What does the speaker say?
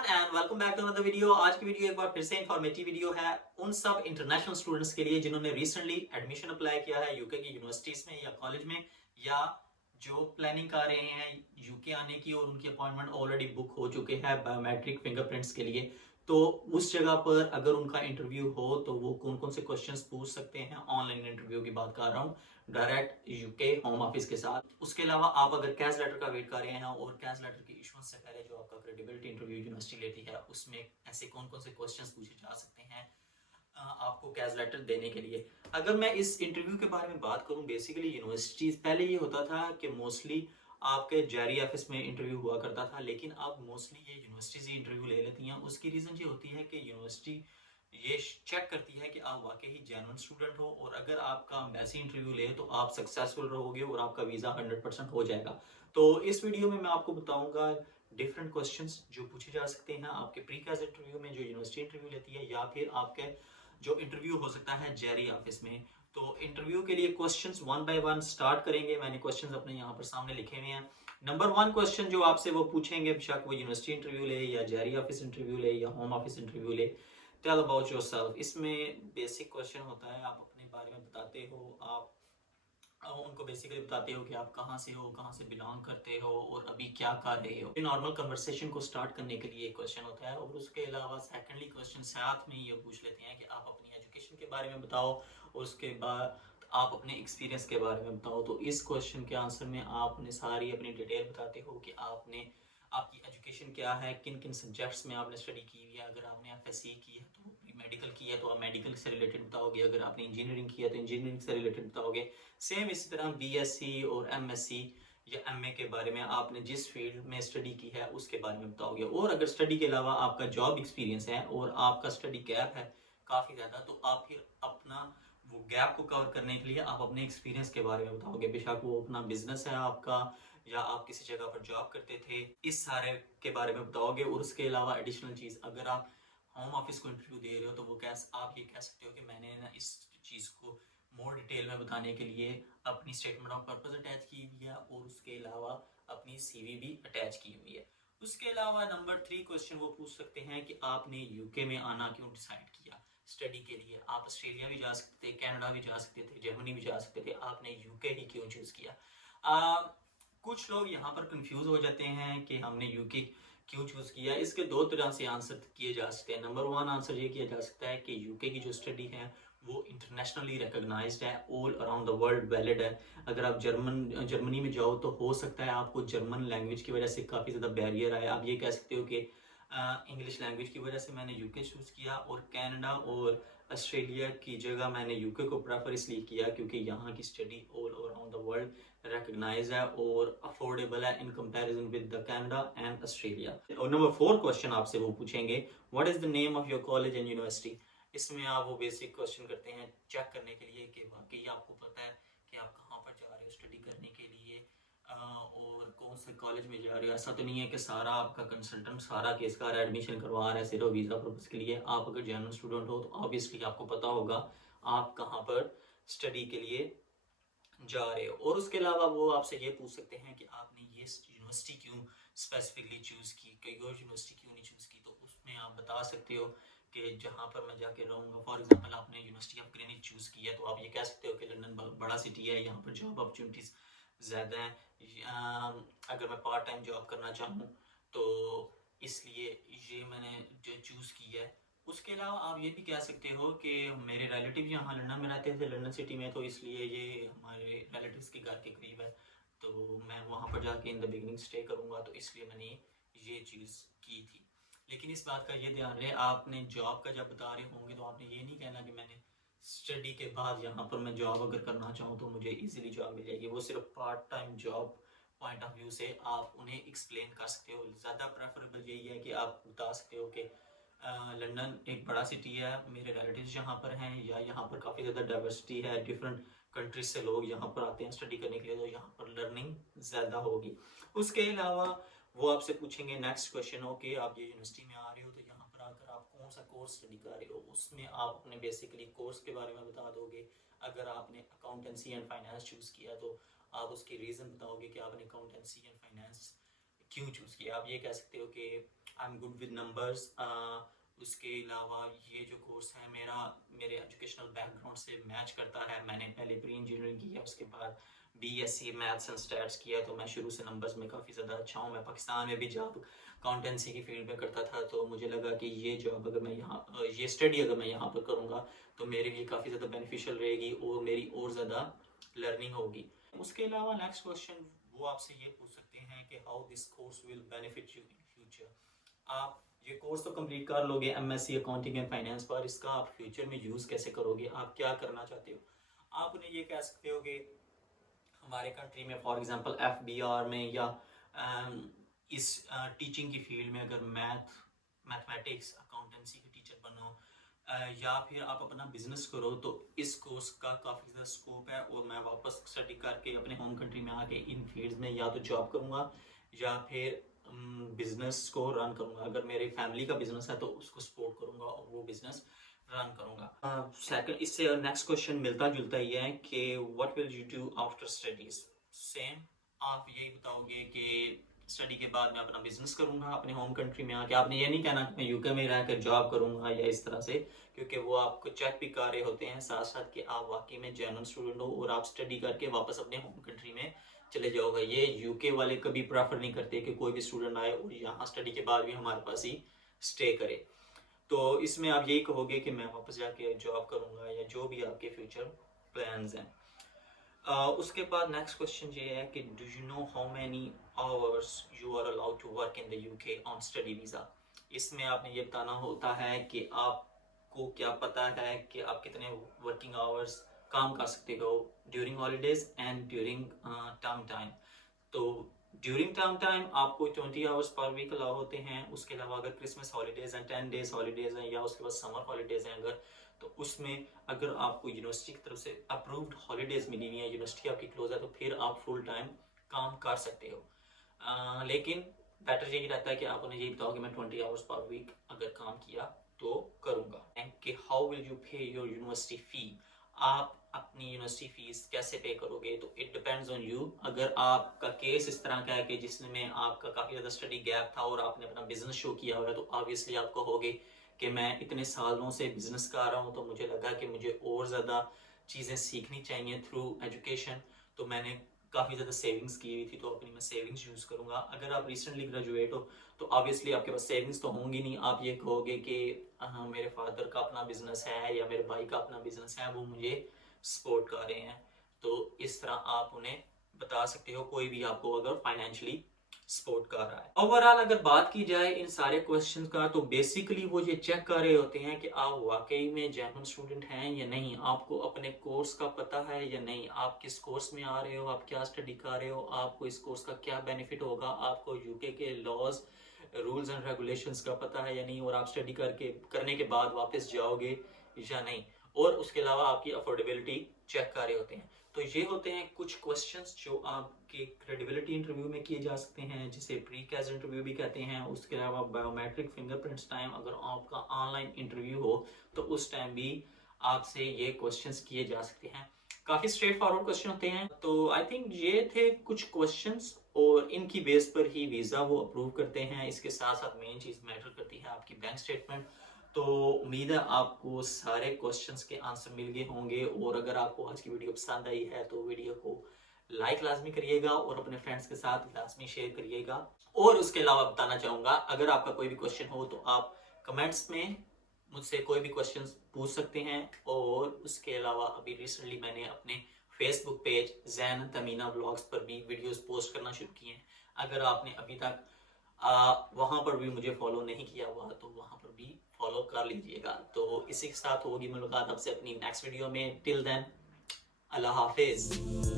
Everyone and welcome back to another video. आज की video एक बार फिर से इंफॉर्मेटिव वीडियो है उन सब इंटरनेशनल स्टूडेंट्स के लिए जिन्होंने रिसेंटली एडमिशन अप्लाई किया है यूके की यूनिवर्सिटीज में या कॉलेज में, या जो प्लानिंग कर रहे हैं यूके आने की और उनकी अपॉइंटमेंट ऑलरेडी बुक हो चुके हैं बायोमेट्रिक फिंगरप्रिंट्स के लिए। तो उस जगह पर अगर उनका इंटरव्यू हो तो वो कौन कौन से क्वेश्चंस पूछ सकते हैं। ऑनलाइन इंटरव्यू की बात कर रहा हूँ, डायरेक्ट यूके होम ऑफिस के साथ। उसके अलावा आप अगर कैश लेटर का वेट कर रहे हैं और कैश लेटर की इशुएंस से पहले जो आपका क्रेडिबिलिटी इंटरव्यू यूनिवर्सिटी लेती है उसमें ऐसे कौन कौन से क्वेश्चंस पूछे जा सकते हैं आपको कैश लेटर देने के लिए। अगर मैं इस इंटरव्यू के बारे में बात करूं, बेसिकली यूनिवर्सिटीज पहले ये होता था कि मोस्टली आपके जेरी ऑफिस में इंटरव्यू हुआ करता था, लेकिन अब मोस्टली ये यूनिवर्सिटीज ही इंटरव्यू ले लेती हैं। उसकी रीजन ये होती है कि यूनिवर्सिटी ये चेक करती है कि आप वाकई ही जेन्युइन स्टूडेंट हो, और अगर आपका वैसे इंटरव्यू ले तो आप सक्सेसफुल रहोगे और आपका वीजा 100% हो जाएगा। तो इस वीडियो में मैं आपको बताऊंगा डिफरेंट क्वेश्चंस जो पूछे जा सकते हैं आपके प्री कैस इंटरव्यू में जो यूनिवर्सिटी इंटरव्यू लेती है, या फिर आपके जो इंटरव्यू हो सकता है जेरी ऑफिस में। तो इंटरव्यू के लिए questions one by one start करेंगे। मैंने क्वेश्चंस अपने यहाँ पर सामने लिखे हुए हैं। नंबर वन क्वेश्चन जो आपसे वो पूछेंगे, बेशक वो यूनिवर्सिटी इंटरव्यू ले या जेरी ऑफिस इंटरव्यू ले या होम ऑफिस इंटरव्यू ले, टेल अबाउट योरसेल्फ। इसमें बेसिक क्वेश्चन होता है, आप अपने बारे में बताते हो। आप उनको बेसिकली बताते हो कि आप कहाँ से हो, कहाँ से बिलोंग करते हो और अभी क्या कर रहे हो। नॉर्मल कन्वर्सेशन को स्टार्ट करने के लिए क्वेश्चन होता है। और उसके अलावा सेकेंडली क्वेश्चन साथ में ये पूछ लेते हैं कि आप अपनी एजुकेशन के बारे में बताओ, और उसके बाद आप अपने एक्सपीरियंस के बारे में बताओ। तो इस क्वेश्चन के आंसर में आपने सारी अपनी डिटेल बताते हो कि आपने आपकी एजुकेशन क्या है, किन किन सब्जेक्ट्स में आपने स्टडी की हुई है। अगर आपने एफएससी की है तो मेडिकल की है तो आप मेडिकल से रिलेटेड बताओगे, अगर आपने इंजीनियरिंग की है तो इंजीनियरिंग से रिलेटेड बताओगे। सेम इसी तरह बीएससी और एमएससी या एमए के बारे में आपने जिस फील्ड में स्टडी की है उसके बारे में बताओगे। और अगर स्टडी के अलावा आपका जॉब एक्सपीरियंस है और आपका स्टडी गैप है काफ़ी ज़्यादा, तो आप फिर अपना वो गैप को कवर करने के लिए आप अपने एक्सपीरियंस के बारे में बताओगे। बेशक वो अपना बिजनेस है आपका या आप किसी जगह पर जॉब करते थे, इस सारे के बारे में बताओगे। और उसके अलावा एडिशनल चीज़, अगर आप होम ऑफिस को इंटरव्यू दे रहे हो तो वो आप ये कह सकते हो कि मैंने ना इस चीज़ को मोर डिटेल में बताने के लिए अपनी स्टेटमेंट ऑफ पर्पस अटैच की हुई है और उसके अलावा अपनी सीवी भी अटैच की हुई है। उसके अलावा नंबर थ्री क्वेश्चन वो पूछ सकते हैं कि आपने यूके में आना क्यों डिसाइड किया स्टडी के लिए। आप ऑस्ट्रेलिया भी जा सकते थे, कनाडा भी जा सकते थे, जर्मनी भी जा सकते थे, आपने यूके ही क्यों चूज किया। कुछ लोग यहाँ पर कंफ्यूज हो जाते हैं कि हमने यूके क्यों चूज किया। इसके दो तरह से आंसर किए जा सकते हैं। नंबर वन आंसर ये किया जा सकता है कि यूके की जो स्टडी है वो इंटरनेशनली रिकॉग्नाइज्ड है, all around the world valid है। अगर आप जर्मनी में जाओ तो हो सकता है आपको जर्मन लैंग्वेज की वजह से काफ़ी ज़्यादा बैरियर आए। आप ये कह सकते हो कि इंग्लिश लैंग्वेज की वजह से मैंने यूके चूज़ किया, और कनाडा और ऑस्ट्रेलिया की जगह मैंने यूके को प्रेफर इसलिए किया क्योंकि यहाँ की study all around the world recognise है और अफोर्डेबल है in comparison with the Canada and Australia. और नंबर फोर क्वेश्चन आपसे वो पूछेंगे, what is the name of your college and university. इसमें आप वो बेसिक क्वेश्चन करते हैं चेक करने के लिए कि वाकई आपको पता है कि आप कहाँ पर जा रहे हो स्टडी करने के लिए और कौन से कॉलेज में जा रहे हो। ऐसा तो नहीं है कि सारा आपका कंसल्टेंट सारा केस का एडमिशन करवा रहा है सिर्फ वीज़ा पर्पज़ के लिए। आप अगर जेन्युइन स्टूडेंट हो तो ऑब्वियसली आपको पता होगा आप कहाँ पर स्टडी के लिए जा रहे हो। और उसके अलावा वो आपसे ये पूछ सकते हैं कि आपने ये यूनिवर्सिटी क्यों स्पेसिफिकली चूज़ की, कोई और यूनिवर्सिटी क्यों नहीं चूज़ की। तो उसमें आप बता सकते हो कि जहाँ पर मैं जाके रहूँगा, फॉर एग्जांपल आपने यूनिवर्सिटी ऑफ ग्रीनिच चूज़ की है तो आप ये कह सकते हो कि लंदन बड़ा सिटी है, यहाँ पर जॉब अपॉर्चुनिटीज़ ज़्यादा हैं। अगर मैं पार्ट टाइम जॉब करना चाहूँ तो इसलिए ये मैंने जो चूज़ की है। उसके अलावा आप ये भी कह सकते हो कि मेरे रिलेटिव यहाँ लंदन में रहते थे, लंदन सिटी में, तो इसलिए ये हमारे रिलेटिव्स के घर के करीब है तो मैं वहाँ पर जाके इन द बिगनिंग स्टे करूँगा, तो इसलिए मैंने ये चीज़ की थी। लेकिन इस बात का ये ध्यान रहे, आपने जॉब का जब बता रहे होंगे तो आपने ये नहीं कहना कि मैंने स्टडी के बाद यहाँ पर मैं जॉब अगर करना चाहूँ तो मुझे इजीली जॉब मिल जाएगी। वो सिर्फ part time job point of view से आप उन्हें एक्सप्लेन कर सकते हो। ज़्यादा प्रेफरेबल यही है कि आप बता सकते हो कि लंदन एक बड़ा सिटी है, मेरे रिलेटिव्स यहाँ पर हैं, या यहाँ पर काफ़ी ज़्यादा डाइवर्सिटी है, डिफरेंट कंट्रीज से लोग यहाँ पर आते हैं स्टडी करने के लिए, तो यहाँ पर लर्निंग ज़्यादा होगी। उसके अलावा वो आपसे पूछेंगे नेक्स्ट क्वेश्चन हो कि आप ये यूनिवर्सिटी में आ रहे हो तो यहाँ पर आकर आप कौन सा कोर्स स्टडी कर रहे हो। उसमें आप अपने बेसिकली कोर्स के बारे में बता दोगे। अगर आपने अकाउंटेंसी एंड फाइनेंस चूज़ किया तो आप उसकी रीज़न बताओगे कि आपने अकाउंटेंसी एंड फाइनेंस क्यों चूज़ किया। आप ये कह सकते हो कि I am good with numbers. उसके अलावा ये जो कोर्स है मेरे एजुकेशनल बैकग्राउंड से मैच करता है। मैंने पहले प्री इंजीनियरिंग की है, उसके बाद BSc मैथ्स एंड स्टैट्स किया, तो मैं शुरू से नंबर्स में काफ़ी ज़्यादा अच्छा हूँ। मैं पाकिस्तान में भी जॉब अकाउंटेंसी की फील्ड में करता था, तो मुझे लगा कि ये जॉब अगर मैं ये स्टडी अगर मैं यहाँ पर करूँगा तो मेरे लिए काफ़ी ज़्यादा बेनिफिशियल रहेगी और मेरी और ज़्यादा लर्निंग होगी। उसके अलावा नेक्स्ट क्वेश्चन वो आपसे ये पूछ सकते हैं कि how this course will benefit you in future. आप ये कोर्स तो कंप्लीट कर लोगे MSc अकाउंटिंग एंड फाइनेंस पर, इसका आप फ्यूचर में यूज़ कैसे करोगे, आप क्या करना चाहते हो। आप उन्हें ये कह सकते हो कि हमारे कंट्री में फॉर एग्जांपल FBR में या इस टीचिंग की फील्ड में अगर मैथमेटिक्स अकाउंटेंसी के टीचर बनो या फिर आप अपना बिजनेस करो, तो इस कोर्स का काफ़ी ज़्यादा स्कोप है। और मैं वापस स्टडी करके अपने होम कंट्री में आके इन फील्ड्स में या तो जॉब करूँगा या फिर बिजनेस को रन करूँगा। अगर मेरे फैमिली का बिजनेस है तो उसको सपोर्ट करूँगा और वो बिजनेस रन करूँगा। सेकंड, इससे नेक्स्ट क्वेश्चन मिलता जुलता ही है कि what will you do after studies. Same, आप यही बताओगे कि स्टडी के बाद मैं अपना बिजनेस करूंगा अपने होम कंट्री में आके। आपने ये नहीं कहना कि मैं यूके में रहकर जॉब करूंगा या इस तरह से, क्योंकि वो आपको चेक भी कर रहे होते हैं साथ साथ कि आप वाकई में जेन्युइन स्टूडेंट हो और आप स्टडी करके वापस अपने होम कंट्री में चले जाओगे। ये यूके वाले कभी प्रेफर नहीं करते कि कोई भी स्टूडेंट आए और यहाँ स्टडी के बाद भी हमारे पास ही स्टे करे। तो इसमें आप यही कहोगे कि मैं वापस जाके जॉब करूंगा या जो भी आपके फ्यूचर प्लान्स हैं। उसके बाद नेक्स्ट क्वेश्चन ये है कि do you know how many hours you are allowed to work in the UK on study visa. इसमें आपने ये बताना होता है कि आपको क्या पता है कि आप कितने वर्किंग आवर्स काम कर सकते हो during holidays and during term time. तो ड्यूरिंग टर्म टाइम आपको 20 आवर्स पर वीक अलाउ होते हैं। उसके अलावा अगर क्रिसमस हॉलीडेज हैं, 10 डेज हॉलीडेज हैं या उसके बाद समर हॉलीडेज हैं अगर, तो उसमें अगर आपको यूनिवर्सिटी की तरफ से अप्रूव्ड हॉलीडेज मिली हुई है, यूनिवर्सिटी आपकी क्लोज है, तो फिर आप फुल टाइम काम कर सकते हो। लेकिन बेटर यही रहता है कि आप उन्हें यही बताओ कि मैं 20 आवर्स पर वीक अगर काम किया तो करूँगा। कि हाउ विल यू पे योर यूनिवर्सिटी फी, आप अपनी यूनिवर्सिटी फीस कैसे पे करोगे, तो इट डिपेंड्स ऑन यू। अगर आपका केस इस तरह का है कि जिसमें आपका काफ़ी ज़्यादा स्टडी गैप था और आपने अपना बिजनेस शो किया हुआ है, तो ऑब्वियसली आप कहोगे कि मैं इतने सालों से बिजनेस कर रहा हूँ तो मुझे लगा कि मुझे और ज़्यादा चीज़ें सीखनी चाहिए थ्रू एजुकेशन, तो मैंने काफ़ी ज़्यादा सेविंग्स की हुई थी तो अपनी मैं सेविंग्स यूज़ करूँगा। अगर आप रिसेंटली ग्रेजुएट हो तो ऑब्वियसली आपके पास सेविंग्स तो होंगी नहीं। आप ये कहोगे कि हाँ मेरे फादर का अपना बिजनेस है या मेरे भाई का अपना बिजनेस है, वो मुझे सपोर्ट कर रहे हैं। तो इस तरह आप उन्हें बता सकते हो, कोई भी आपको अगर फाइनेंशियली सपोर्ट कर रहा है। ओवरऑल अगर बात की जाए इन सारे क्वेश्चंस का, तो बेसिकली वो ये चेक कर रहे होते हैं कि आप वाकई में जेन्युइन स्टूडेंट हैं या नहीं, आपको अपने कोर्स का पता है या नहीं, आप किस कोर्स में आ रहे हो, आप क्या स्टडी कर रहे हो, आपको इस कोर्स का क्या बेनिफिट होगा, आपको यूके के लॉज रूल्स एंड रेगुलेशंस का पता है या नहीं, और आप स्टडी करने के बाद वापस जाओगे या नहीं, और उसके अलावा आपकी अफोर्डेबिलिटी चेक कर रहे होते हैं। तो ये होते हैं कुछ क्वेश्चंस जो आपके क्रेडिबिलिटी इंटरव्यू में किए जा सकते हैं, जिसे प्री कैज इंटरव्यू भी कहते हैं। उसके अलावा बायोमेट्रिक फिंगरप्रिंट्स टाइम अगर आपका ऑनलाइन इंटरव्यू हो तो उस टाइम भी आपसे ये क्वेश्चंस किए जा सकते हैं। काफी स्ट्रेट फॉरवर्ड क्वेश्चन होते हैं। तो आई थिंक ये थे कुछ क्वेश्चंस और इनकी बेस पर ही वीजा वो अप्रूव करते हैं। इसके साथ साथ मेन चीज मैटर करती है आपकी बैंक स्टेटमेंट। तो उम्मीद है आपको सारे क्वेश्चंस के आंसर मिल गए होंगे, और अगर आपको आज की वीडियो पसंद आई है तो वीडियो को लाइक लाजमी करिएगा और अपने फ्रेंड्स के साथ लाजमी शेयर करिएगा। और उसके अलावा बताना चाहूँगा, अगर आपका कोई भी क्वेश्चन हो तो आप कमेंट्स में मुझसे कोई भी क्वेश्चन पूछ सकते हैं। और उसके अलावा अभी रिसेंटली मैंने अपने Facebook page Jain Tamina vlogs पर भी वीडियोस पोस्ट करना शुरू किए हैं। अगर आपने अभी तक वहां पर भी मुझे फॉलो नहीं किया हुआ तो वहां पर भी फॉलो कर लीजिएगा। तो इसी के साथ होगी मुलाकात आपसे अपनी नेक्स्ट वीडियो में। टिल देन, अल्लाह हाफिज।